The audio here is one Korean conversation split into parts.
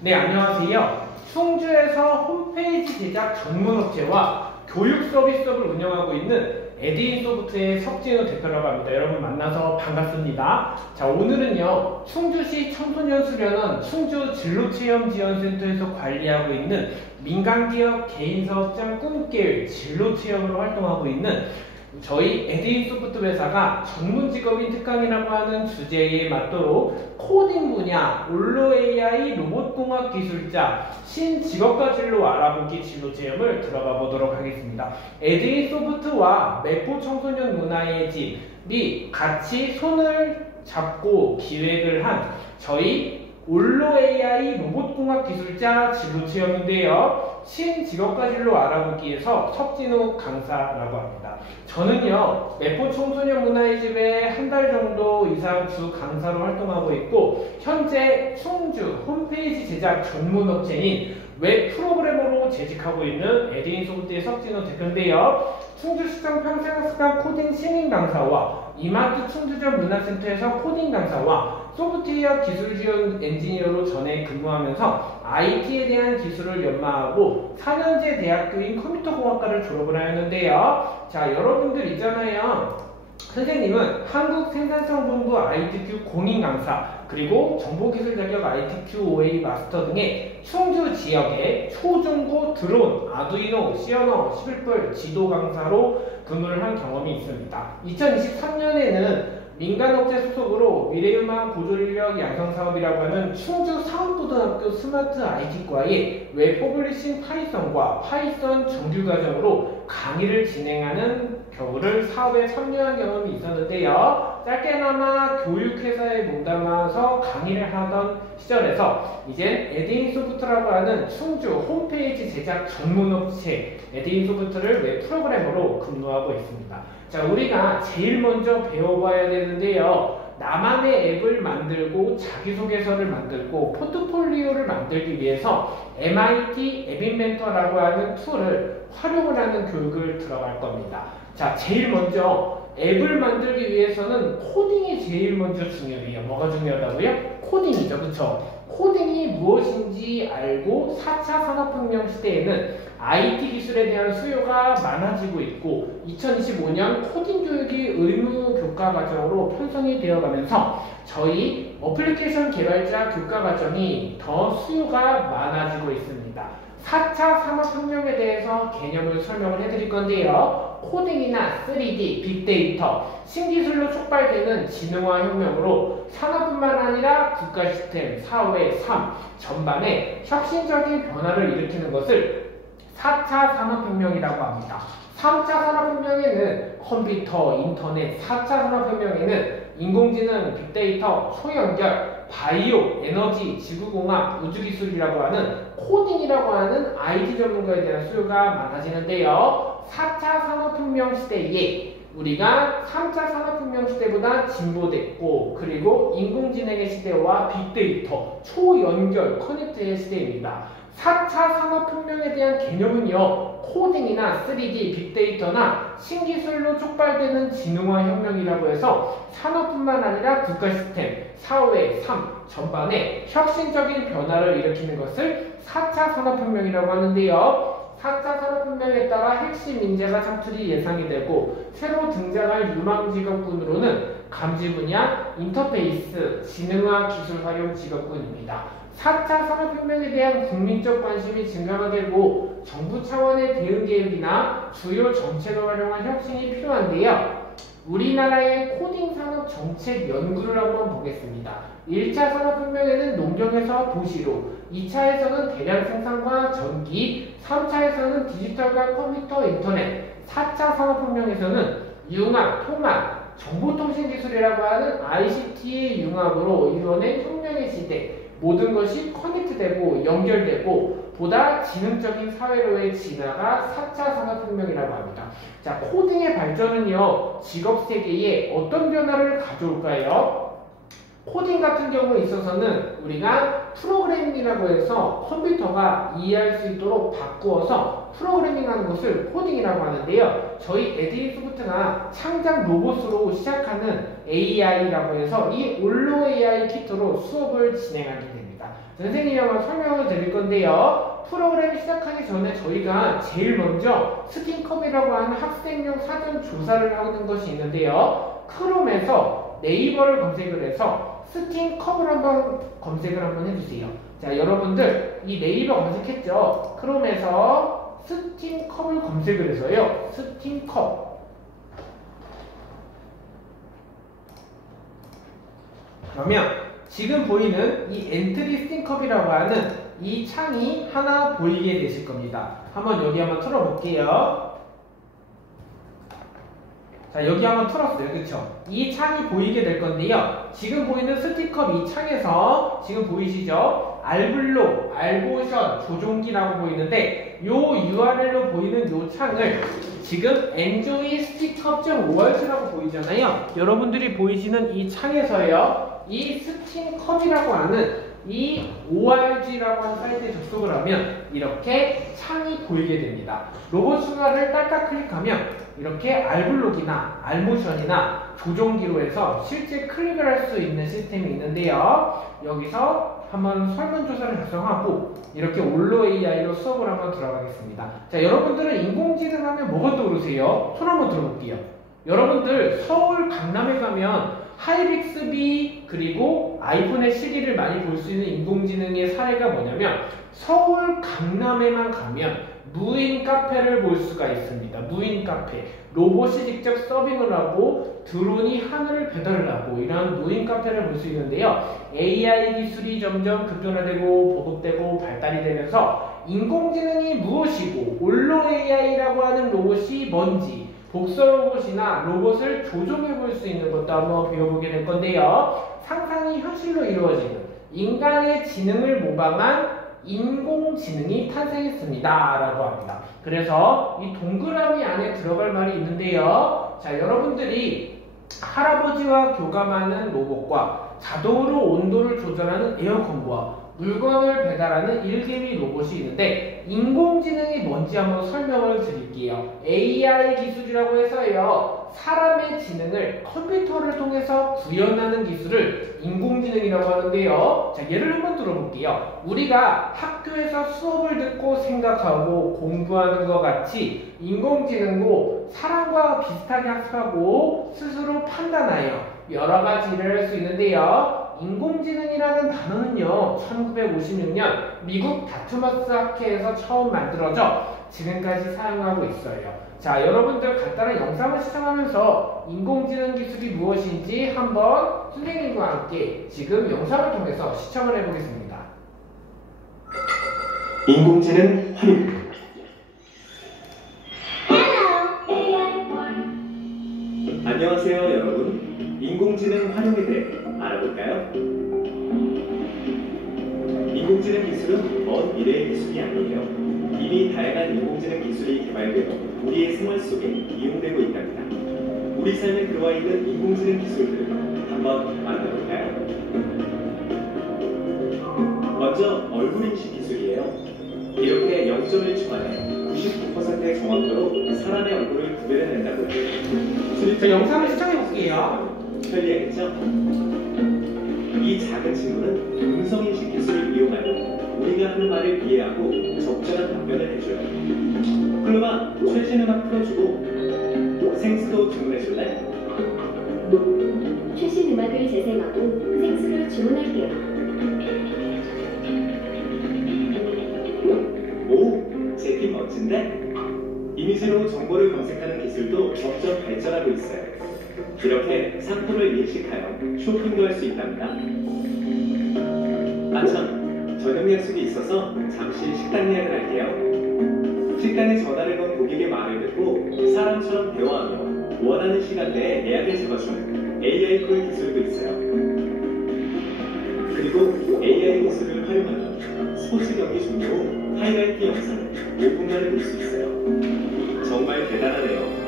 네, 안녕하세요. 충주에서 홈페이지 제작 전문업체와 교육 서비스업을 운영하고 있는 에드인소프트의 석진우 대표라고 합니다. 여러분 만나서 반갑습니다. 자, 오늘은요, 충주시 청소년수련원 충주진로체험지원센터에서 관리하고 있는 민간기업 개인사업장 꿈길 진로체험으로 활동하고 있는 저희 에드인소프트 회사가 전문직업인 특강이라고 하는 주제에 맞도록 코딩 분야, 올로 AI 로봇공학 기술자, 신직업과 진로 알아보기 진로 체험을 들어가 보도록 하겠습니다. 에드인소프트와 매포 청소년 문화의 집이 같이 손을 잡고 기획을 한 저희 올로 AI 로봇공학 기술자 진로 체험인데요. 신직업과 진로 알아보기에서 석진우 강사라고 합니다. 저는요, 매포 청소년 문화의 집에 한 달 정도 이상 주 강사로 활동하고 있고, 현재 충주 홈페이지 제작 전문업체인 웹 프로그래머로 재직하고 있는 에드인소프트의 석진우 대표인데요. 충주시청 평생학습관 코딩 신인 강사와 이마트 충주점 문화센터에서 코딩 강사와 소프트웨어 기술 지원 엔지니어로 전에 근무하면서 IT에 대한 기술을 연마하고 4년제 대학교인 컴퓨터공학과를 졸업을 하였는데요. 자, 여러분들 있잖아요. 선생님은 한국생산성본부 ITQ 공인 강사, 그리고 정보기술 자격 ITQ OA 마스터 등의 충주 지역의 초중고 드론, 아두이노, 시어너, 11불 지도 강사로 근무를 한 경험이 있습니다. 2023년에는 민간업체 소속으로 미래유망 고졸인력 양성사업이라고 하는 충주 상업고등학교 스마트 IT과의 웹 퍼블리싱 파이썬과 파이썬 정규과정으로 강의를 진행하는 겨울을 사업에 참여한 경험이 있었는데요. 짧게나마 교육회사에 몸담아서 강의를 하던 시절에서 이젠 에드인소프트라고 하는 충주 홈페이지 제작 전문업체 에드인소프트를 웹 프로그래머로 근무하고 있습니다. 자, 우리가 제일 먼저 배워봐야 되는데요. 나만의 앱을 만들고 자기소개서를 만들고 포트폴리오를 만들기 위해서 MIT 앱인벤터라고 하는 툴을 활용을 하는 교육을 들어갈 겁니다. 자, 제일 먼저 앱을 만들기 위해서는 코딩이 제일 먼저 중요해요. 뭐가 중요하다고요? 코딩이죠. 그쵸? 코딩이 무엇인지 알고 4차 산업혁명 시대에는 IT 기술에 대한 수요가 많아지고 있고 2025년 코딩 교육이 의무 교과 과정으로 편성이 되어가면서 저희 어플리케이션 개발자 교과 과정이 더 수요가 많아지고 있습니다. 4차 산업혁명에 대해서 개념을 설명을 해드릴 건데요. 코딩이나 3D, 빅데이터, 신기술로 촉발되는 지능화 혁명으로 산업뿐만 아니라 국가 시스템, 사회, 삶 전반에 혁신적인 변화를 일으키는 것을 4차 산업혁명이라고 합니다. 3차 산업혁명에는 컴퓨터, 인터넷, 4차 산업혁명에는 인공지능, 빅데이터, 초연결, 바이오, 에너지, 지구공학, 우주기술이라고 하는 코딩이라고 하는 IT 전문가에 대한 수요가 많아지는데요. 4차 산업혁명 시대에 우리가 3차 산업혁명 시대보다 진보됐고, 그리고 인공지능의 시대와 빅데이터, 초연결, 커넥트의 시대입니다. 4차 산업혁명에 대한 개념은요, 코딩이나 3D, 빅데이터나 신기술로 촉발되는 지능화 혁명이라고 해서 산업뿐만 아니라 국가 시스템, 사회, 삶 전반에 혁신적인 변화를 일으키는 것을 4차 산업혁명이라고 하는데요. 4차 산업혁명에 따라 핵심 인재가 창출이 예상이 되고 새로 등장할 유망 직업군으로는 감지 분야, 인터페이스, 지능화 기술 활용 직업군입니다. 4차 산업혁명에 대한 국민적 관심이 증가가 되고 정부 차원의 대응 계획이나 주요 정책을 활용한 혁신이 필요한데요. 우리나라의 코딩 산업 정책 연구를 한번 보겠습니다. 1차 산업혁명에는 농경에서 도시로, 2차에서는 대량 생산과 전기, 3차에서는 디지털과 컴퓨터, 인터넷, 4차 산업혁명에서는 융합, 통합, 정보통신기술이라고 하는 ICT의 융합으로 이루어낸 혁명의 시대, 모든 것이 커넥트되고 연결되고 보다 지능적인 사회로의 진화가 4차 산업혁명이라고 합니다. 자, 코딩의 발전은요, 직업세계에 어떤 변화를 가져올까요? 코딩 같은 경우에 있어서는 우리가 프로그래밍이라고 해서 컴퓨터가 이해할 수 있도록 바꾸어서 프로그래밍하는 것을 코딩이라고 하는데요. 저희 에듀인 소프트가 창작 로봇으로 시작하는 AI라고 해서 이 올로 AI 키트로 수업을 진행하게 됩니다. 선생님이 한번 설명을 드릴 건데요. 프로그램 시작하기 전에 저희가 제일 먼저 스팅컵이라고 하는 학생용 사전 조사를 하는 것이 있는데요. 크롬에서 네이버를 검색을 해서 스팅컵을 한번 검색을 한번 해주세요. 자, 여러분들 이 네이버 검색했죠? 크롬에서 스팅컵을 검색을 해서요. 스팅컵. 그러면 지금 보이는 이 엔트리 스팅컵이라고 하는 이 창이 하나 보이게 되실 겁니다. 한번 여기 한번 틀어볼게요. 자, 여기 한번 틀었어요. 그쵸? 이 창이 보이게 될 건데요. 지금 보이는 스티컵 이 창에서 지금 보이시죠? 알블로, 알보션, 조종기라고 보이는데 요 URL로 보이는 요 창을 지금 enjoy stickup.org라고 보이잖아요. 여러분들이 보이시는 이 창에서요. 이 스팅컵이라고 하는 이 org라고 하는 사이트에 접속을 하면 이렇게 창이 보이게 됩니다. 로봇 추가를 딸깍 클릭하면 이렇게 알블록이나 알모션이나 조종기로 해서 실제 클릭을 할 수 있는 시스템이 있는데요. 여기서 한번 설문조사를 작성하고 이렇게 올로 AI로 수업을 한번 들어가겠습니다. 자, 여러분들은 인공지능 하면 뭐가 떠오르세요? 손 한번 들어볼게요. 여러분들 서울 강남에 가면 하이빅스비 그리고 아이폰의 시리를 많이 볼 수 있는 인공지능의 사례가 뭐냐면 서울 강남에만 가면 무인 카페를 볼 수가 있습니다. 무인 카페. 로봇이 직접 서빙을 하고 드론이 하늘을 배달을 하고 이런 무인 카페를 볼 수 있는데요. AI 기술이 점점 급변화되고 보급되고 발달이 되면서 인공지능이 무엇이고 올로 AI라고 하는 로봇이 뭔지 복서 로봇이나 로봇을 조종해 볼 수 있는 것도 한번 배워보게 될 건데요. 상상이 현실로 이루어지는 인간의 지능을 모방한 인공지능이 탄생했습니다 라고 합니다. 그래서 이 동그라미 안에 들어갈 말이 있는데요. 자, 여러분들이 할아버지와 교감하는 로봇과 자동으로 온도를 조절하는 에어컨과 물건을 배달하는 일개미 로봇이 있는데 인공지능이 뭔지 한번 설명을 드릴게요. AI 기술이라고 해서요. 사람의 지능을 컴퓨터를 통해서 구현하는 기술을 인공지능이라고 하는데요. 자, 예를 한번 들어볼게요. 우리가 학교에서 수업을 듣고 생각하고 공부하는 것 같이 인공지능도 사람과 비슷하게 학습하고 스스로 판단하여 여러 가지 일을 할 수 있는데요. 인공지능이라는 단어는요. 1956년 미국 다트머스 학회에서 처음 만들어져 지금까지 사용하고 있어요. 자, 여러분들 간단한 영상을 시청하면서 인공지능 기술이 무엇인지 한번 선생님과 함께 지금 영상을 통해서 시청을 해보겠습니다. 인공지능 활용. 안녕하세요 여러분. 인공지능 활용에 대해 알아볼까요? 인공지능 기술은 먼 미래의 기술이 아니에요. 이미 다양한 인공지능 기술이 개발되어 우리의 생활 속에 이용되고 있답니다. 우리 삶에 들어와 있는 인공지능 기술들을 한번 만나볼까요? 먼저 얼굴 인식 기술이에요. 이렇게 0.1초 만에 99%의 정확도로 사람의 얼굴을 구별해낸다고 해요. 자, 영상을 시청해볼게요. 편리하겠죠? 이 작은 친구는 음성인식 기술을 이용하여 우리가 하는 말을 이해하고 적절한 답변을 해줘요. 클로바, 최신 음악 틀어주고 생수도 주문해줄래? 최신 음악을 재생하고 생수를 주문할게요. 오, 제품 멋진데? 이미지로 정보를 검색하는 기술도 점점 발전하고 있어요. 이렇게 상품을 인식하여 쇼핑도 할 수 있답니다. 아참, 저녁 약속이 있어서 잠시 식당 예약을 할게요. 식당에 전화를 건 고객의 말을 듣고 사람처럼 대화하며 원하는 시간대에 예약을 잡아주는 AI 콜 기술도 있어요. 그리고 AI 기술을 활용하면 스포츠 경기 종료 후 하이라이트 영상을 5분 만에 볼 수 있어요. 정말 대단하네요.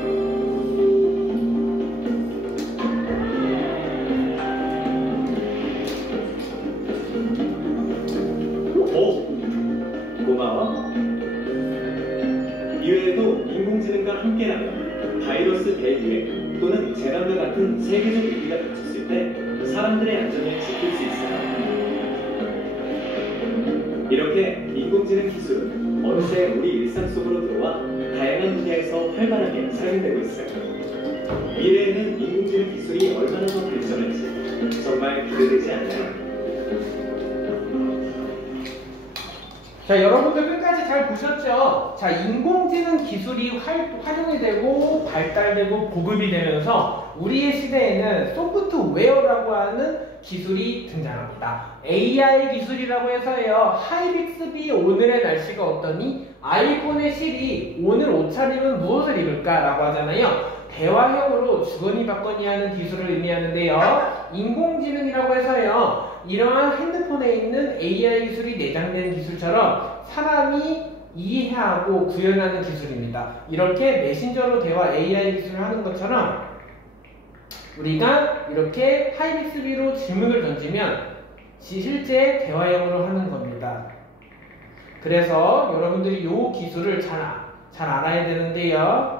고마워. 재난과 같은 세계적 위기가 닥쳤을 때 사람들의 안전을 지킬 수 있어요. 이렇게 인공지능 기술은 어느새 우리 일상 속으로 들어와 다양한 분야에서 활발하게 사용되고 있어요. 미래에는 인공지능 기술이 얼마나 더 발전할지 정말 기대되지 않나요? 자, 여러분들 끝까지 잘 보셨죠? 자, 인공지능 기술이 활용이 되고 발달되고 보급이 되면서 우리의 시대에는 소프트웨어라고 하는 기술이 등장합니다. AI 기술이라고 해서요. 하이빅스비 오늘의 날씨가 어떠니? 아이폰의 실이 오늘 옷차림은 무엇을 입을까? 라고 하잖아요. 대화형으로 주거니 받거니 하는 기술을 의미하는데요. 인공지능이라고 해서요. 이러한 핸드폰에 있는 AI 기술이 내장된 기술처럼 사람이 이해하고 구현하는 기술입니다. 이렇게 메신저로 대화 AI 기술을 하는 것처럼 우리가 이렇게 하이빅스비로 질문을 던지면 실제 대화형으로 하는 겁니다. 그래서 여러분들이 이 기술을 잘 알아야 되는데요.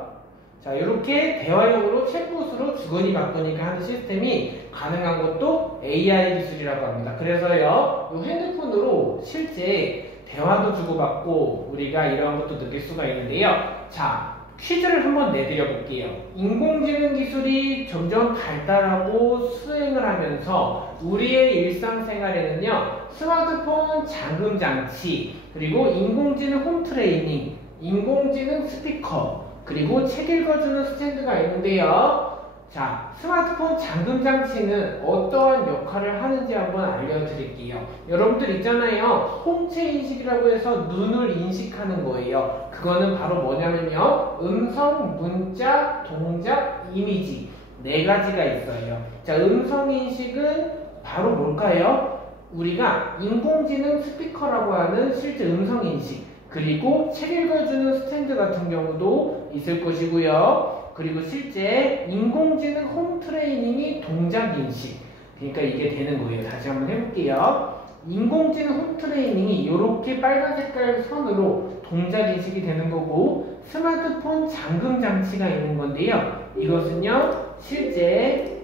자, 이렇게 대화형으로 챗봇으로 주거니 받거니가 하는 시스템이 가능한 것도 AI 기술이라고 합니다. 그래서요, 이 핸드폰으로 실제 대화도 주고받고 우리가 이러한 것도 느낄 수가 있는데요. 자, 퀴즈를 한번 내드려 볼게요. 인공지능 기술이 점점 발달하고 수행을 하면서 우리의 일상생활에는요, 스마트폰 잠금 장치, 그리고 인공지능 홈 트레이닝, 인공지능 스피커, 그리고 책 읽어주는 스탠드가 있는데요. 자, 스마트폰 잠금 장치는 어떠한 역할을 하는지 한번 알려드릴게요. 여러분들 있잖아요. 홍채 인식이라고 해서 눈을 인식하는 거예요. 그거는 바로 뭐냐면요. 음성, 문자, 동작, 이미지 4가지가 있어요. 자, 음성 인식은 바로 뭘까요? 우리가 인공지능 스피커라고 하는 실제 음성 인식, 그리고 책 읽어주는 스탠드 같은 경우도 있을 것이고요. 그리고 실제 인공지능 홈 트레이닝이 동작 인식, 그러니까 이게 되는 거예요. 다시 한번 해볼게요. 인공지능 홈 트레이닝이 이렇게 빨간 색깔 선으로 동작 인식이 되는 거고, 스마트폰 잠금 장치가 있는 건데요. 이것은요, 실제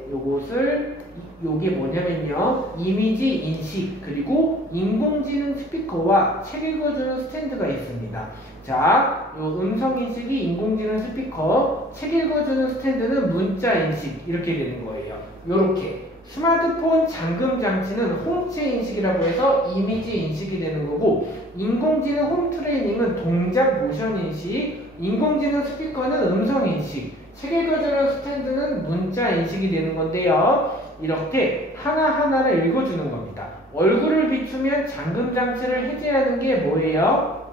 요게 뭐냐면요, 이미지 인식, 그리고 인공지능 스피커와 책 읽어주는 스탠드가 있습니다. 자, 요 음성 인식이 인공지능 스피커, 책 읽어주는 스탠드는 문자 인식, 이렇게 되는 거예요. 요렇게 스마트폰 잠금 장치는 홈체 인식이라고 해서 이미지 인식이 되는 거고, 인공지능 홈 트레이닝은 동작 모션 인식, 인공지능 스피커는 음성 인식, 책 읽어주는 스탠드는 문자 인식이 되는 건데요. 이렇게 하나하나를 읽어주는 겁니다. 얼굴을 비추면 잠금 장치를 해제하는 게 뭐예요?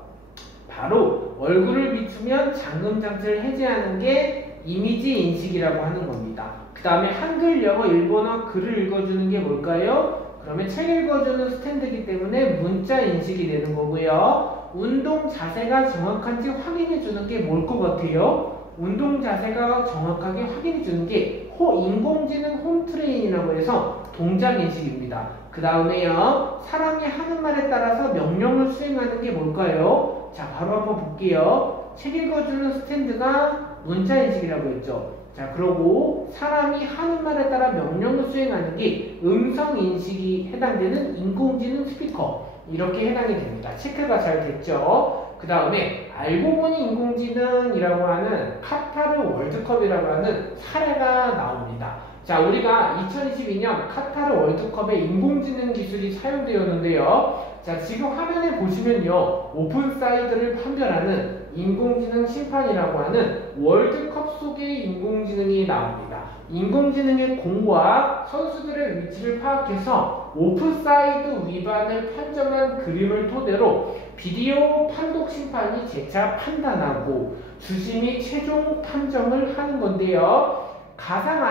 바로 얼굴을 비추면 잠금 장치를 해제하는 게 이미지 인식이라고 하는 겁니다. 그 다음에 한글, 영어, 일본어 글을 읽어주는 게 뭘까요? 그러면 책 읽어주는 스탠드이기 때문에 문자 인식이 되는 거고요. 운동 자세가 정확한지 확인해 주는 게 뭘 것 같아요? 운동 자세가 정확하게 확인해 주는 게 인공지능 홈 트레인이라고 해서 동작 인식입니다. 그 다음에요, 사람이 하는 말에 따라서 명령을 수행하는 게 뭘까요? 자, 바로 한번 볼게요. 책 읽어주는 스탠드가 문자 인식이라고 했죠. 자, 그러고 사람이 하는 말에 따라 명령을 수행하는 게 음성 인식이 해당되는 인공지능 스피커, 이렇게 해당이 됩니다. 체크가 잘 됐죠? 그 다음에 알고 보니 인공지능이라고 하는 카타르 월드컵이라고 하는 사례가 나옵니다. 자, 우리가 2022년 카타르 월드컵에 인공지능 기술이 사용되었는데요. 자, 지금 화면에 보시면요, 오픈사이드를 판별하는 인공지능 심판이라고 하는 월드컵 속의 인공지능이 나옵니다. 인공지능의 공과 선수들의 위치를 파악해서 오프사이드 위반을 판정한 그림을 토대로 비디오 판독 심판이 재차 판단하고 주심이 최종 판정을 하는 건데요. 가상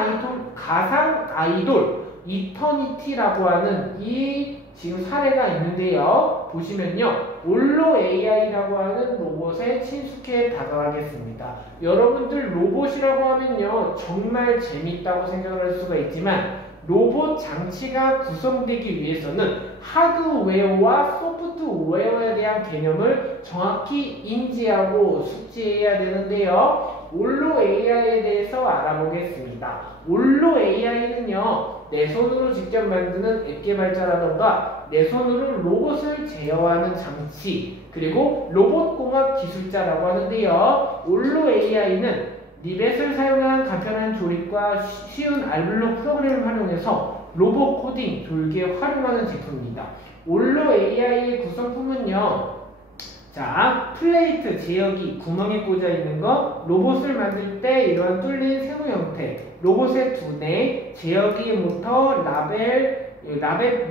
아이돌 이터니티라고 하는 이 지금 사례가 있는데요. 보시면요, 올로 AI라고 하는 로봇에 친숙해 다가가겠습니다. 여러분들 로봇이라고 하면요, 정말 재밌다고 생각을 할 수가 있지만 로봇 장치가 구성되기 위해서는 하드웨어와 소프트웨어에 대한 개념을 정확히 인지하고 숙지해야 되는데요. 올로 AI에 대해서 알아보겠습니다. 올로 AI는요, 내 손으로 직접 만드는 앱 개발자라던가 내 손으로 로봇을 제어하는 장치, 그리고 로봇공학 기술자라고 하는데요. 올로 AI는 리벳을 사용한 간편한 조립과 쉬운 알블록 프로그램을 활용해서 로봇 코딩, 졸기에 활용하는 제품입니다. 올로 AI의 구성품은요, 자, 플레이트, 제어기, 구멍에 꽂아 있는 거, 로봇을 만들 때 이러한 뚫린 세모 형태, 로봇의 두뇌, 제어기 모터, 라벨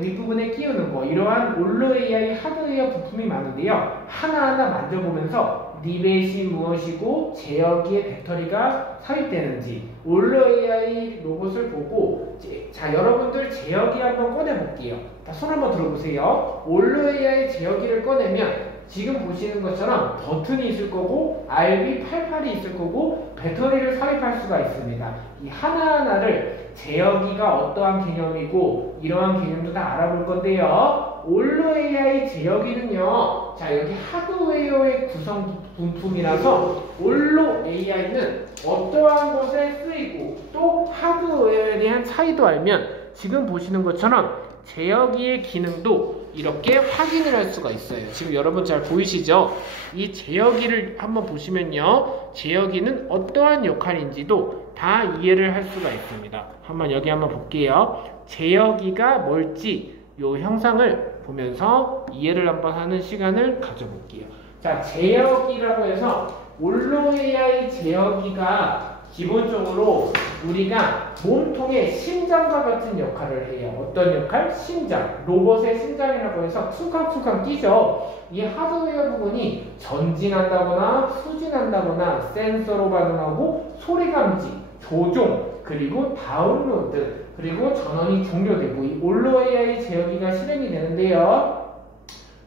윗부분에 끼우는 거, 이러한 올로 AI 하드웨어 부품이 많은데요. 하나하나 만져보면서 리벳이 무엇이고 제어기의 배터리가 삽입되는지 올로 AI 로봇을 보고, 자, 여러분들 제어기 한번 꺼내볼게요. 손 한번 들어보세요. 올로 AI 제어기를 꺼내면 지금 보시는 것처럼 버튼이 있을 거고 RB88이 있을 거고 배터리를 삽입할 수가 있습니다. 이 하나하나를 제어기가 어떠한 개념이고 이러한 개념도 다 알아볼 건데요. 올로 AI 제어기는요, 자, 여기 하드웨어의 구성부품이라서 올로 AI는 어떠한 것에 쓰이고 또 하드웨어에 대한 차이도 알면 지금 보시는 것처럼 제어기의 기능도 이렇게 확인을 할 수가 있어요. 지금 여러분 잘 보이시죠? 이 제어기를 한번 보시면요, 제어기는 어떠한 역할인지도 다 이해를 할 수가 있습니다. 여기 한번 볼게요. 제어기가 뭘지 요 형상을 보면서 이해를 한번 하는 시간을 가져볼게요. 자, 제어기라고 해서 올로 AI 제어기가 기본적으로 우리가 몸통의 심장과 같은 역할을 해요. 어떤 역할? 심장. 로봇의 심장이라고 해서 쿵쾅쿵쾅 뛰죠. 이 하드웨어 부분이 전진한다거나 수진한다거나 센서로 반응하고 소리 감지, 조종, 그리고 다운로드, 그리고 전원이 종료되고 이 올로 AI 제어기가 실행이 되는데요.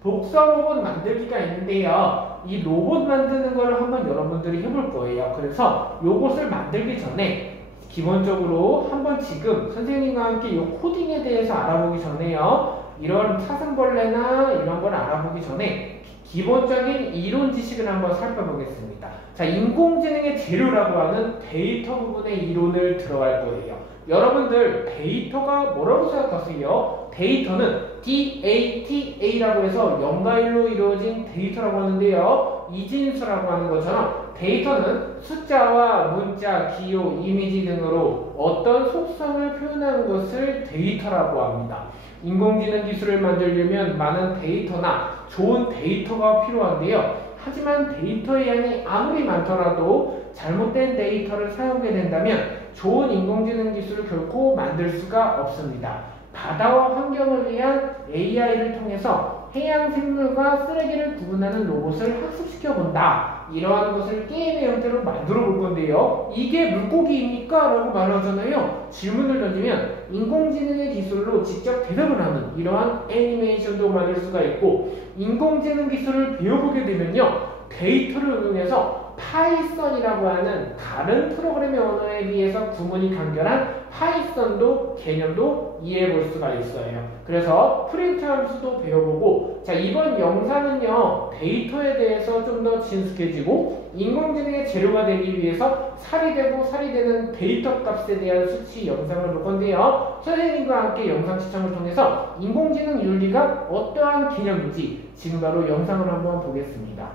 독서 로봇 만들기가 있는데요. 이 로봇 만드는 걸 한번 여러분들이 해볼 거예요. 그래서 요것을 만들기 전에 기본적으로 한번 지금 선생님과 함께 이 코딩에 대해서 알아보기 전에요. 이런 사슴벌레나 이런 걸 알아보기 전에 기본적인 이론 지식을 한번 살펴보겠습니다. 자, 인공지능의 재료라고 하는 데이터 부분의 이론을 들어갈 거예요. 여러분들 데이터가 뭐라고 생각하세요? 데이터는 DATA라고 해서 0과 1로 이루어진 데이터라고 하는데요. 이진수라고 하는 것처럼 데이터는 숫자와 문자, 기호, 이미지 등으로 어떤 속성을 표현하는 것을 데이터라고 합니다. 인공지능 기술을 만들려면 많은 데이터나 좋은 데이터가 필요한데요. 하지만 데이터의 양이 아무리 많더라도 잘못된 데이터를 사용하게 된다면 좋은 인공지능 기술을 결코 만들 수가 없습니다. 바다와 환경을 위한 AI를 통해서 해양 생물과 쓰레기를 구분하는 로봇을 학습시켜 본다. 이러한 것을 게임의 형태로 만들어 볼 건데요. 이게 물고기입니까? 라고 말하잖아요. 질문을 던지면 인공지능의 기술로 직접 대답을 하는 이러한 애니메이션도 만들 수가 있고, 인공지능 기술을 배워보게 되면요, 데이터를 응용해서 파이썬이라고 하는 다른 프로그래밍 언어에 비해서 구문이 간결한 파이썬도 개념도 이해해 볼 수가 있어요. 그래서 프린트 함수도 배워보고, 자, 이번 영상은요, 데이터에 대해서 좀 더 친숙해지고 인공지능의 재료가 되기 위해서 살이되고 살이되는 데이터 값에 대한 수치 영상을 볼 건데요. 선생님과 함께 영상 시청을 통해서 인공지능 윤리가 어떠한 개념인지 지금 바로 영상을 한번 보겠습니다.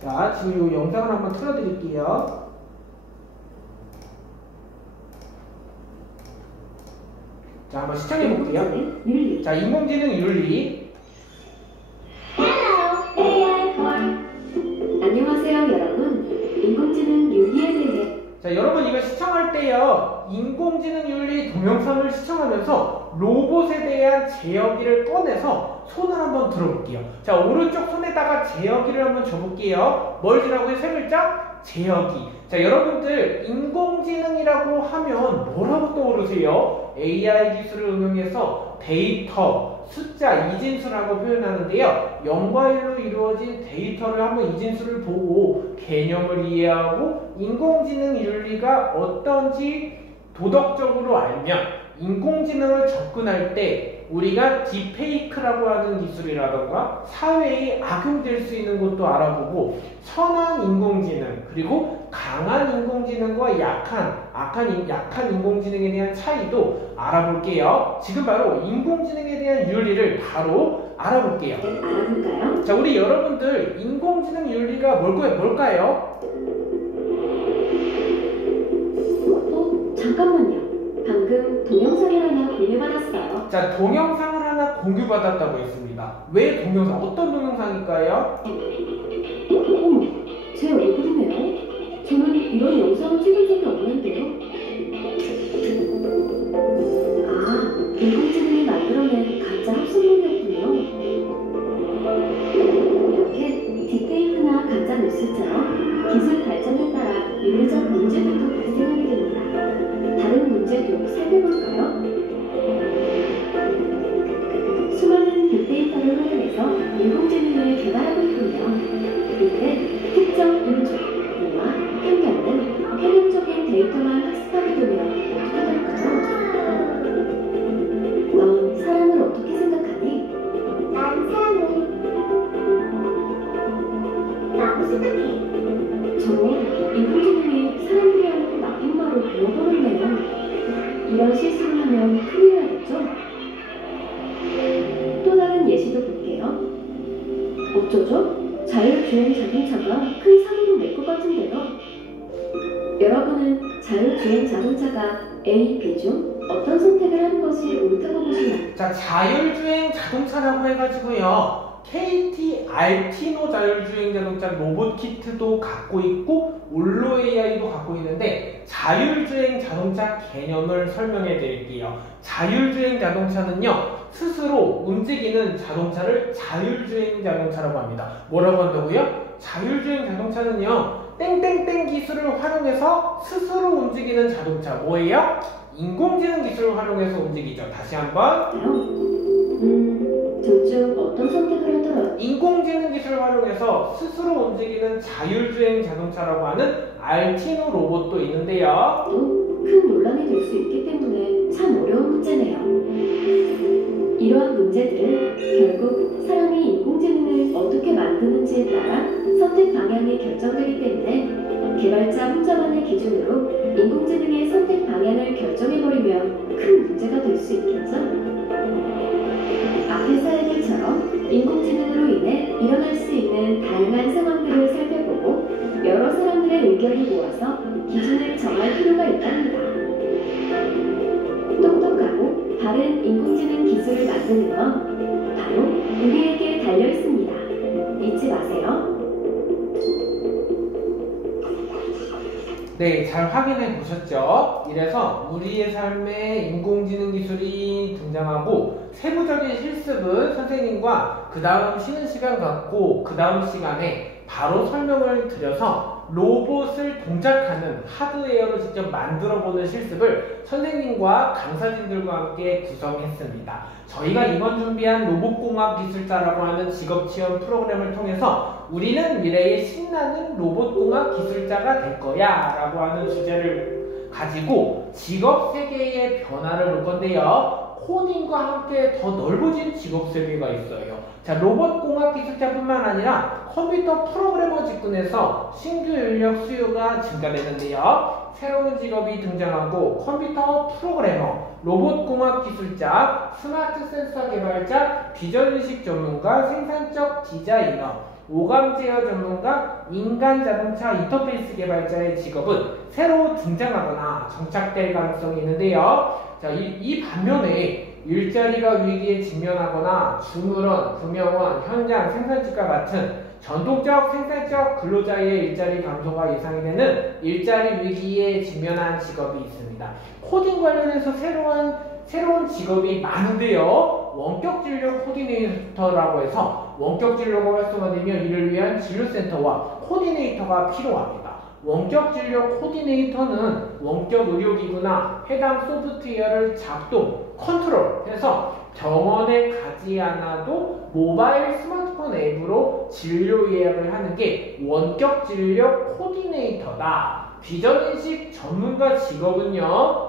자, 지금 이 영상을 한번 틀어드릴게요. 자, 한번 시청해볼게요. 자, 인공지능 윤리. 안녕하세요, 여러분. 인공지능 윤리에 대해. 자, 여러분 이거 시청할 때요, 인공지능 윤리 동영상을 시청하면서 로봇에 대한 제어기를 꺼내서 손을 한번 들어볼게요. 자, 오른쪽 손에다가 제어기를 한번 줘볼게요. 뭘 주라고요? 세 글자? 제어기. 자, 여러분들 인공지능이라고 하면 뭐라고 떠오르세요? AI 기술을 응용해서 데이터, 숫자, 이진수라고 표현하는데요. 0과 1로 이루어진 데이터를 한번 이진수를 보고 개념을 이해하고 인공지능 윤리가 어떤지 도덕적으로 알면 인공지능을 접근할 때 우리가 딥페이크라고 하는 기술이라던가 사회에 악용될 수 있는 것도 알아보고 선한 인공지능 그리고 강한 인공지능과 약한 인공지능에 대한 차이도 알아볼게요. 지금 바로 인공지능에 대한 윤리를 바로 알아볼게요. 알아볼까요? 자, 우리 여러분들 인공지능 윤리가 뭘까요? 잠깐만요. 방금 동영상을 하나 공유받았어요. 자, 동영상을 하나 공유받았다고 했습니다. 왜 동영상? 어떤 동영상일까요? 어머, 제 얼굴이네요. 저는 이런 영상을 찍은 적이 없는데요. 아, 인공지능이 만들어낸 가짜 합성물이었군요. 이렇게 딥페이크나 가짜 뉴스처럼 기술 발전에 따라 윤리적 문제들도 발생하게 됩니다. 다른 문제도 살펴볼까요? 수많은 빅데이터를 활용해서 인공지능을 개발하고 있군요. 이때 특정 인종, 문화, 편견 등 편협적인 데이터만 학습하게 되면 어떻게 될까요? 넌 사람을 어떻게 생각하니? 난 사람을 나쁘 생각해. 저는 인공지능이 사람들이 하는 나쁜 말을 배워버렸네요. 이런 실수를 하면 큰일 나겠죠? 또 다른 예시도 볼게요. 어쩌죠? 자율주행 자동차가 큰 사고를 낼 것 같은데요. 여러분은 자율주행 자동차가 A, B 중 어떤 선택을 하는 것이 옳다고 보시나요? 자, 자율주행 자동차라고 해가지고요. KT 알티노 자율주행 자동차 로봇 키트도 갖고 있고 올로 AI도 갖고 있는데 자율주행 자동차 개념을 설명해 드릴게요. 자율주행 자동차는요, 스스로 움직이는 자동차를 자율주행 자동차라고 합니다. 뭐라고 한다고요? 자율주행 자동차는요, 땡땡땡 기술을 활용해서 스스로 움직이는 자동차. 뭐예요? 인공지능 기술을 활용해서 움직이죠. 다시 한번. 둘 중 어떤 선택을 하더라도 인공지능 기술을 활용해서 스스로 움직이는 자율주행 자동차라고 하는 알티노 로봇도 있는데요. 큰 논란이 될 수 있기 때문에 참 어려운 문제네요. 이러한 문제들은 결국 사람이 인공지능을 어떻게 만드는지에 따라 선택 방향이 결정되기 때문에 개발자 혼자만의 기준으로 인공지능의 선택 방향을 결정해버리면 큰 문제가 될 수 있겠죠? 앞의 사례들처럼 인공지능으로 인해 일어날 수 있는 다양한 상황들을 살펴보고 여러 사람들의 의견을 모아서 기준을 정할 필요가 있답니다. 똑똑하고 바른 인공지능 기술을 만드는 건 바로 우리에게 달려 있습니다. 잊지 마세요. 네, 잘 확인해 보셨죠? 이래서 우리의 삶에 인공지능 기술이 등장하고 세부적인 실습은 선생님과 그 다음 쉬는 시간 갖고 그 다음 시간에 바로 설명을 드려서 로봇을 동작하는 하드웨어를 직접 만들어보는 실습을 선생님과 강사진들과 함께 구성했습니다. 저희가 이번 준비한 로봇공학 기술자라고 하는 직업지원 프로그램을 통해서 우리는 미래의 신나는 로봇공학 기술자가 될 거야 라고 하는 주제를 가지고 직업 세계의 변화를 볼 건데요. 코딩과 함께 더 넓어진 직업 세계가 있어요. 자, 로봇공학 기술자뿐만 아니라 컴퓨터 프로그래머 직군에서 신규 인력 수요가 증가되는데요. 새로운 직업이 등장하고 컴퓨터 프로그래머, 로봇공학 기술자, 스마트 센서 개발자, 비전의식 전문가, 생산적 디자이너, 오감 제어 전문가, 인간 자동차 인터페이스 개발자의 직업은 새로 등장하거나 정착될 가능성이 있는데요. 자, 이 반면에 일자리가 위기에 직면하거나 주무원, 금융원, 현장, 생산직과 같은 전통적 생산적 근로자의 일자리 감소가 예상이 되는 일자리 위기에 직면한 직업이 있습니다. 코딩 관련해서 새로운 직업이 많은데요. 원격 진료 코디네이터라고 해서 원격 진료가 활성화되면 이를 위한 진료센터와 코디네이터가 필요합니다. 원격 진료 코디네이터는 원격 의료기구나 해당 소프트웨어를 작동, 컨트롤해서 병원에 가지 않아도 모바일 스마트폰 앱으로 진료 예약을 하는 게 원격 진료 코디네이터다. 비전인식 전문가 직업은요,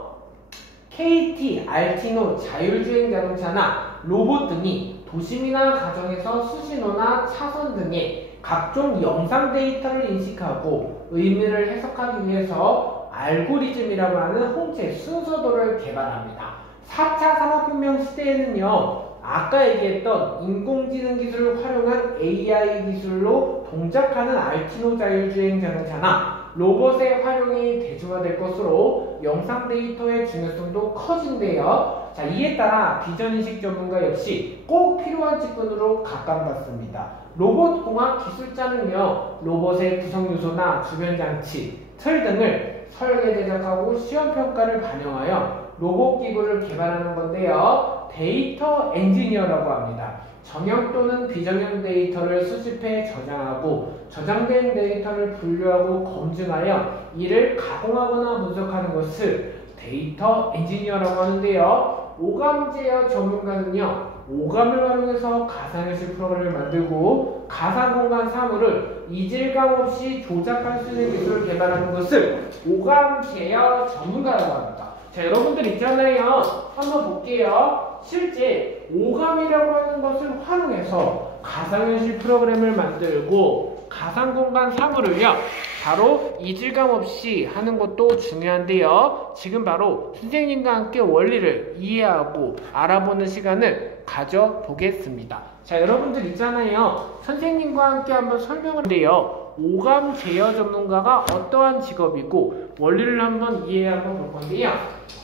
KT, 알티노, 자율주행 자동차나 로봇 등이 도심이나 가정에서 수신호나 차선 등의 각종 영상 데이터를 인식하고 의미를 해석하기 위해서 알고리즘이라고 하는 홍채 순서도를 개발합니다. 4차 산업혁명 시대에는요, 아까 얘기했던 인공지능 기술을 활용한 AI 기술로 동작하는 알티노 자율주행 자동차나 로봇의 활용이 대중화될 것으로 영상 데이터의 중요성도 커진대요. 자, 이에 따라 비전인식 전문가 역시 꼭 필요한 직군으로 각광받습니다. 로봇공학 기술자는요, 로봇의 구성요소나 주변 장치, 틀 등을 설계 제작하고 시험평가를 반영하여 로봇 기구를 개발하는 건데요. 데이터 엔지니어라고 합니다. 정형 또는 비정형 데이터를 수집해 저장하고 저장된 데이터를 분류하고 검증하여 이를 가공하거나 분석하는 것을 데이터 엔지니어라고 하는데요. 오감 제어 전문가는요, 오감을 활용해서 가상현실 프로그램을 만들고 가상공간 사물을 이질감 없이 조작할 수 있는 기술을 개발하는 것을 오감 제어 전문가라고 합니다. 자, 여러분들 있잖아요. 한번 볼게요. 실제 오감이라고 하는 것을 활용해서 가상현실 프로그램을 만들고 가상공간 사물을요, 바로 이질감 없이 하는 것도 중요한데요. 지금 바로 선생님과 함께 원리를 이해하고 알아보는 시간을 가져보겠습니다. 자, 여러분들 있잖아요. 선생님과 함께 한번 설명을 한데요. 오감 제어 전문가가 어떠한 직업이고 원리를 한번 이해하고 볼 건데요.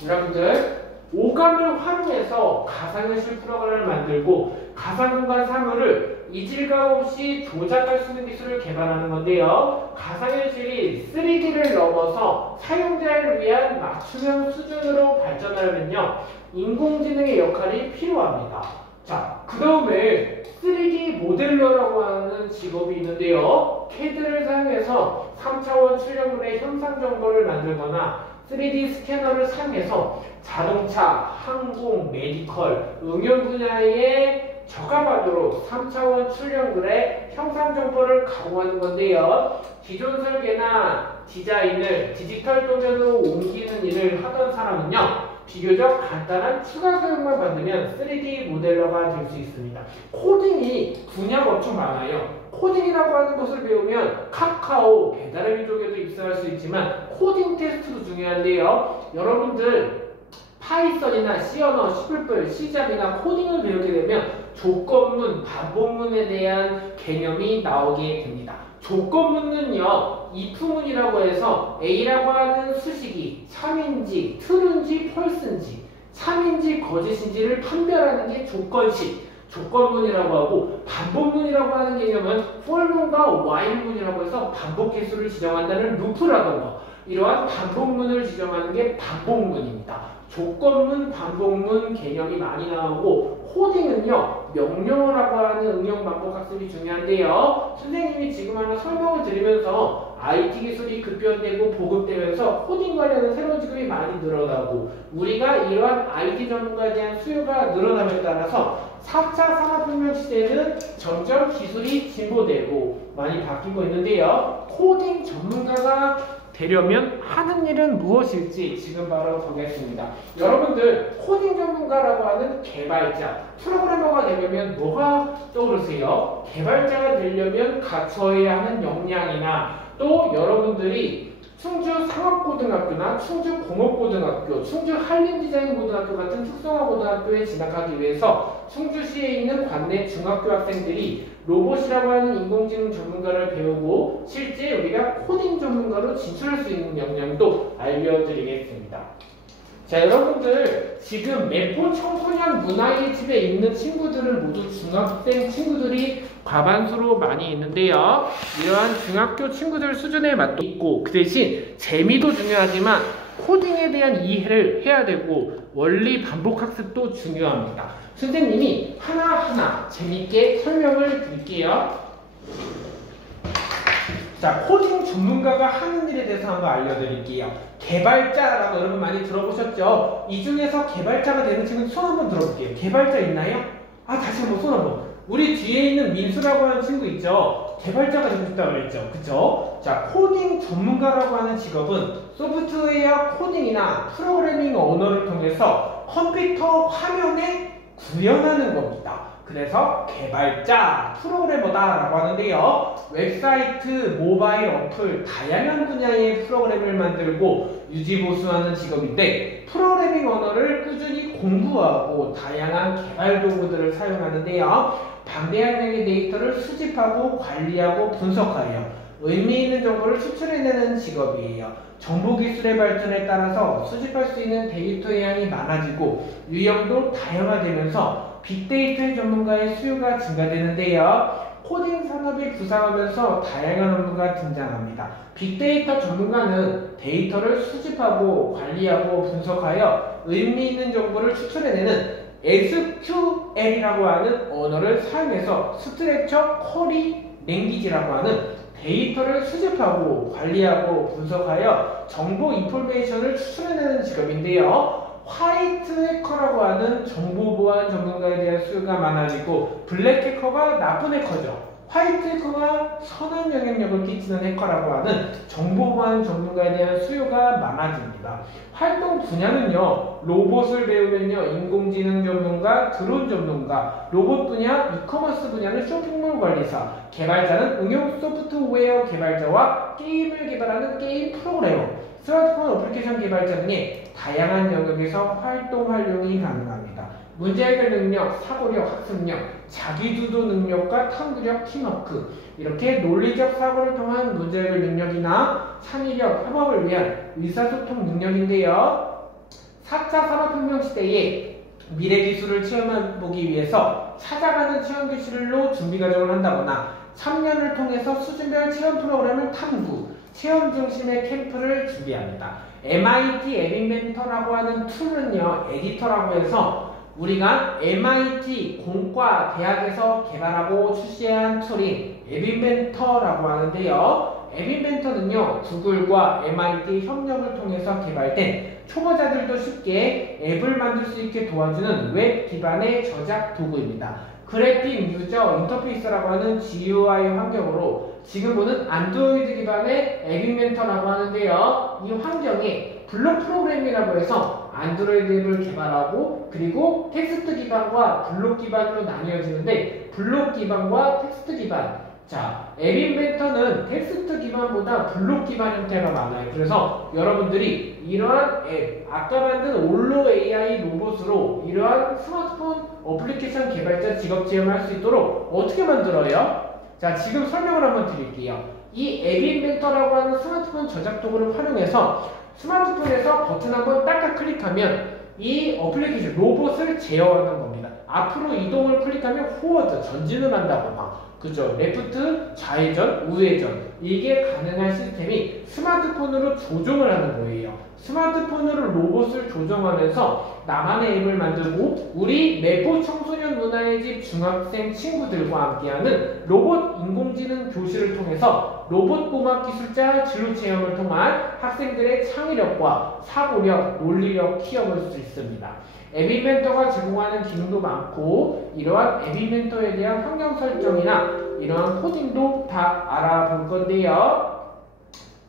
여러분들, 오감을 활용해서 가상현실 프로그램을 만들고 가상공간 사물을 이질감 없이 조작할 수 있는 기술을 개발하는 건데요. 가상현실이 3D를 넘어서 사용자를 위한 맞춤형 수준으로 발전하려면요, 인공지능의 역할이 필요합니다. 자, 그 다음에 3D 모델러라고 하는 직업이 있는데요. CAD를 사용해서 3차원 출력물의 형상 정보를 만들거나 3D 스캐너를 사용해서 자동차, 항공, 메디컬, 응용 분야의 저가반도로 3차원 출력물의 형상 정보를 가공하는 건데요. 기존 설계나 디자인을 디지털 도면으로 옮기는 일을 하던 사람은요, 비교적 간단한 추가 교육만 받으면 3D 모델러가 될 수 있습니다. 코딩이 분야가 엄청 많아요. 코딩이라고 하는 것을 배우면 카카오, 배달의 민족에도 입사할 수 있지만 코딩 테스트도 중요한데요. 여러분들 파이썬이나 C 언어, C++, C잡이나 코딩을 배우게 되면 조건문, 반복문에 대한 개념이 나오게 됩니다. 조건문은요, if문이라고 해서 A라고 하는 수식이 참인지, true인지, false인지, 참인지, 거짓인지를 판별하는 게 조건식, 조건문이라고 하고, 반복문이라고 하는 개념은 for문과 while문이라고 해서 반복 개수를 지정한다는 루프라던가 이러한 반복문을 지정하는 게 반복문입니다. 조건문, 반복문 개념이 많이 나오고, 코딩은요, 명령어라고 하는 응용 반복 학습이 중요한데요. 선생님이 지금 하나 설명을 드리면서 IT 기술이 급변되고 보급되면서 코딩 관련된 새로운 직업이 많이 늘어나고, 우리가 이러한 IT 전문가에 대한 수요가 늘어남에 따라서 4차 산업혁명 시대에는 점점 기술이 진보되고 많이 바뀌고 있는데요. 코딩 전문가가 되려면 하는 일은 무엇일지 지금 바로 보겠습니다. 여러분들, 코딩 전문가라고 하는 개발자, 프로그래머가 되려면 뭐가 떠오르세요? 개발자가 되려면 갖춰야 하는 역량이나 또 여러분들이 충주 상업고등학교나 충주 공업고등학교, 충주 한림디자인고등학교 같은 특성화고등학교에 진학하기 위해서 충주시에 있는 관내 중학교 학생들이 로봇이라고 하는 인공지능 전문가를 배우고 실제 우리가 코딩 전문가로 진출할 수 있는 역량도 알려드리겠습니다. 자, 여러분들, 지금 매포 청소년 문화의 집에 있는 친구들은 모두 중학생 친구들이 과반수로 많이 있는데요. 이러한 중학교 친구들 수준에 맞도 있고, 그 대신 재미도 중요하지만 코딩에 대한 이해를 해야 되고 원리 반복 학습도 중요합니다. 선생님이 하나하나 재밌게 설명을 드릴게요. 자, 코딩 전문가가 하는 일에 대해서 한번 알려드릴게요. 개발자라고 여러분 많이 들어보셨죠? 이 중에서 개발자가 되는 친구 손 한번 들어볼게요. 개발자 있나요? 다시 한번 손 한번. 우리 뒤에 있는 민수라고 하는 친구 있죠? 개발자가 되고 싶다고 그랬죠? 그쵸? 자, 코딩 전문가라고 하는 직업은 소프트웨어 코딩이나 프로그래밍 언어를 통해서 컴퓨터 화면에 구현하는 겁니다. 그래서 개발자, 프로그래머다라고 하는데요. 웹사이트, 모바일 어플, 다양한 분야의 프로그램을 만들고 유지보수하는 직업인데 프로그래밍 언어를 꾸준히 공부하고 다양한 개발 도구들을 사용하는데요. 방대한 양의 데이터를 수집하고 관리하고 분석하여 의미 있는 정보를 추출해내는 직업이에요. 정보기술의 발전에 따라서 수집할 수 있는 데이터의 양이 많아지고 유형도 다양화되면서 빅데이터 전문가의 수요가 증가되는데요. 코딩 산업이 부상하면서 다양한 업무가 등장합니다. 빅데이터 전문가는 데이터를 수집하고 관리하고 분석하여 의미 있는 정보를 추출해내는 SQL이라고 하는 언어를 사용해서 스트럭처 쿼리 랭귀지라고 하는 데이터를 수집하고 관리하고 분석하여 정보 인포메이션을 추출해내는 직업인데요. 화이트 해커라고 하는 정보보안 전문가에 대한 수요가 많아지고 블랙 해커가 나쁜 해커죠. 화이트 해커가 선한 영향력을 끼치는 해커라고 하는 정보보안 전문가에 대한 수요가 많아집니다. 활동 분야는요. 로봇을 배우면요. 인공지능 전문가, 드론 전문가, 로봇 분야, 이커머스 분야는 쇼핑몰 관리사, 개발자는 응용 소프트웨어 개발자와 게임을 개발하는 게임 프로그래머, 스마트폰 어플리케이션 개발자 등의 다양한 영역에서 활용이 가능합니다. 문제 해결 능력, 사고력, 학습력, 자기주도 능력과 탐구력, 팀워크 이렇게 논리적 사고를 통한 문제 해결 능력이나 창의력, 협업을 위한 의사소통 능력인데요. 4차 산업혁명 시대에 미래 기술을 체험해보기 위해서 찾아가는 체험교실로 준비과정을 한다거나 3년을 통해서 수준별 체험 프로그램을 탐구, 체험 중심의 캠프를 준비합니다. MIT 앱인벤터라고 하는 툴은요, 에디터라고 해서 우리가 MIT 공과 대학에서 개발하고 출시한 툴인 앱인벤터라고 하는데요. 앱인벤터는요, 구글과 MIT 협력을 통해서 개발된 초보자들도 쉽게 앱을 만들 수 있게 도와주는 웹 기반의 저작 도구입니다. 그래픽 유저 인터페이스라고 하는 GUI 환경으로 지금 보는 안드로이드 기반의 앱인벤터라고 하는데요. 이 환경에 블록 프로그램이라고 해서 안드로이드 앱을 개발하고 그리고 텍스트 기반과 블록 기반으로 나뉘어지는데 블록 기반과 텍스트 기반 자, 앱인벤터는 텍스트 기반보다 블록 기반 형태가 많아요. 그래서 여러분들이 이러한 앱, 아까 만든 올로 AI 로봇으로 이러한 스마트폰 어플리케이션 개발자 직업 체험할 수 있도록 어떻게 만들어요? 자, 지금 설명을 한번 드릴게요. 이 앱인벤터라고 하는 스마트폰 저작 도구를 활용해서 스마트폰에서 버튼 한번 딱딱 클릭하면 이 어플리케이션 로봇을 제어하는 겁니다. 앞으로 이동을 클릭하면 포워드, 전진을 한다거나 그죠? 레프트, 좌회전, 우회전 이게 가능한 시스템이 스마트폰으로 조종을 하는 거예요. 스마트폰으로 로봇을 조정하면서 나만의 앱을 만들고 우리 매포 청소년 문화의 집 중학생 친구들과 함께하는 로봇 인공지능 교실을 통해서 로봇 공학 기술자 진로 체험을 통한 학생들의 창의력과 사고력, 논리력 키워볼 수 있습니다. 앱인벤터가 제공하는 기능도 많고 이러한 앱인벤터에 대한 환경 설정이나 이러한 코딩도 다 알아볼 건데요.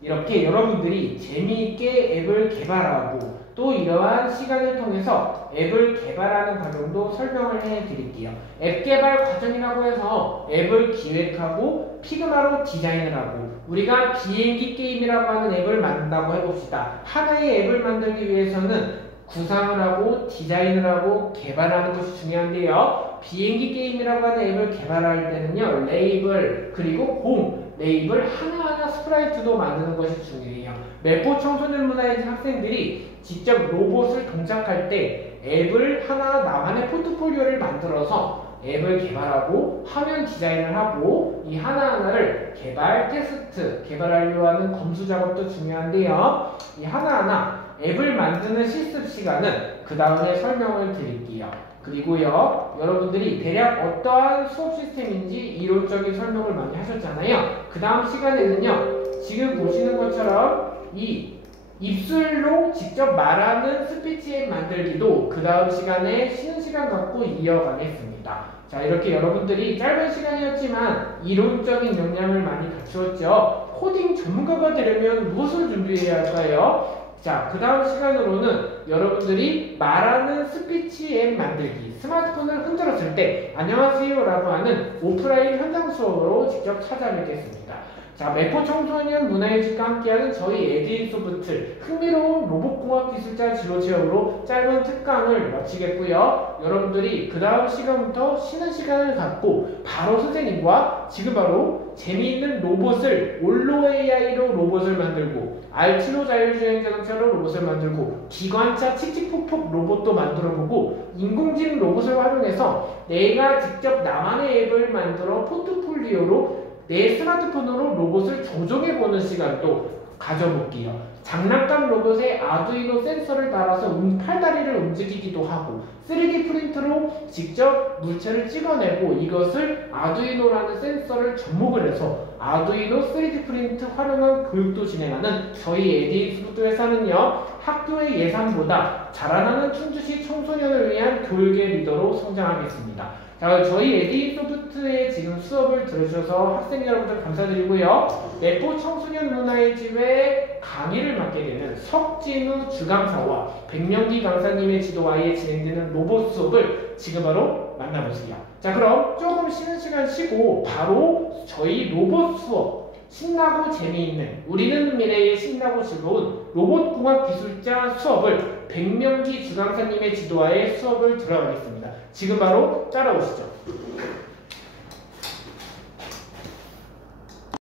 이렇게 여러분들이 재미있게 앱을 개발하고 또 이러한 시간을 통해서 앱을 개발하는 과정도 설명을 해드릴게요. 앱 개발 과정이라고 해서 앱을 기획하고 피그마로 디자인을 하고 우리가 비행기 게임이라고 하는 앱을 만든다고 해봅시다. 하나의 앱을 만들기 위해서는 구상을 하고 디자인을 하고 개발하는 것이 중요한데요. 비행기 게임이라고 하는 앱을 개발할 때는요. 레이블 그리고 홈 레이블 하나하나 스프라이트도 만드는 것이 중요해요. 매포 청소년 문화의 학생들이 직접 로봇을 동작할 때 앱을 하나 나만의 포트폴리오를 만들어서 앱을 개발하고 화면 디자인을 하고 이 하나하나를 개발, 테스트, 개발하려고 하는 검수 작업도 중요한데요. 이 하나하나 앱을 만드는 실습 시간은 그 다음에 설명을 드릴게요. 그리고요, 여러분들이 대략 어떠한 수업 시스템인지 이론적인 설명을 많이 하셨잖아요. 그 다음 시간에는요, 지금 보시는 것처럼 이 입술로 직접 말하는 스피치 앱 만들기도 그 다음 시간에 쉬는 시간 갖고 이어가겠습니다. 하겠습니다. 자, 이렇게 여러분들이 짧은 시간이었지만 이론적인 역량을 많이 갖추었죠. 코딩 전문가가 되려면 무엇을 준비해야 할까요? 자, 그 다음 시간으로는 여러분들이 말하는 스피치 앱 만들기, 스마트폰을 흔들었을 때 안녕하세요 라고 하는 오프라인 현장 수업으로 직접 찾아뵙겠습니다. 자, 매포 청소년 문화예술과 함께하는 저희 에듀인소프트 흥미로운 로봇공학 기술자 진로 체험으로 짧은 특강을 마치겠고요. 여러분들이 그 다음 시간부터 쉬는 시간을 갖고 바로 선생님과 지금 바로 재미있는 로봇을 올로 AI로 로봇을 만들고 알티로 자율주행 자동차로 로봇을 만들고 기관차 칙칙폭폭 로봇도 만들어보고 인공지능 로봇을 활용해서 내가 직접 나만의 앱을 만들어 포트폴리오로 내 스마트폰으로 로봇을 조종해보는 시간도 가져볼게요. 장난감 로봇에 아두이노 센서를 달아서 팔다리를 움직이기도 하고 3D 프린터로 직접 물체를 찍어내고 이것을 아두이노라는 센서를 접목을 해서 아두이노 3D 프린트 활용한 교육도 진행하는 저희 에듀인소프트 회사는요. 학교의 예산보다 자라나는 충주시 청소년을 위한 교육의 리더로 성장하겠습니다. 자, 저희 에듀인소프트의 지금 수업을 들어주셔서 학생 여러분들 감사드리고요. 매포 청소년 문화의 집에 강의를 맡게 되는 석진우 주강사와 백명기 강사님의 지도하에 진행되는 로봇 수업을 지금 바로 만나보세요. 자, 그럼 조금 쉬는 시간 쉬고 바로 저희 로봇 수업 신나고 재미있는 우리는 미래의 신나고 즐거운 로봇공학 기술자 수업을 백명기 주강사님의 지도하에 수업을 들어가겠습니다. 지금 바로 따라오시죠.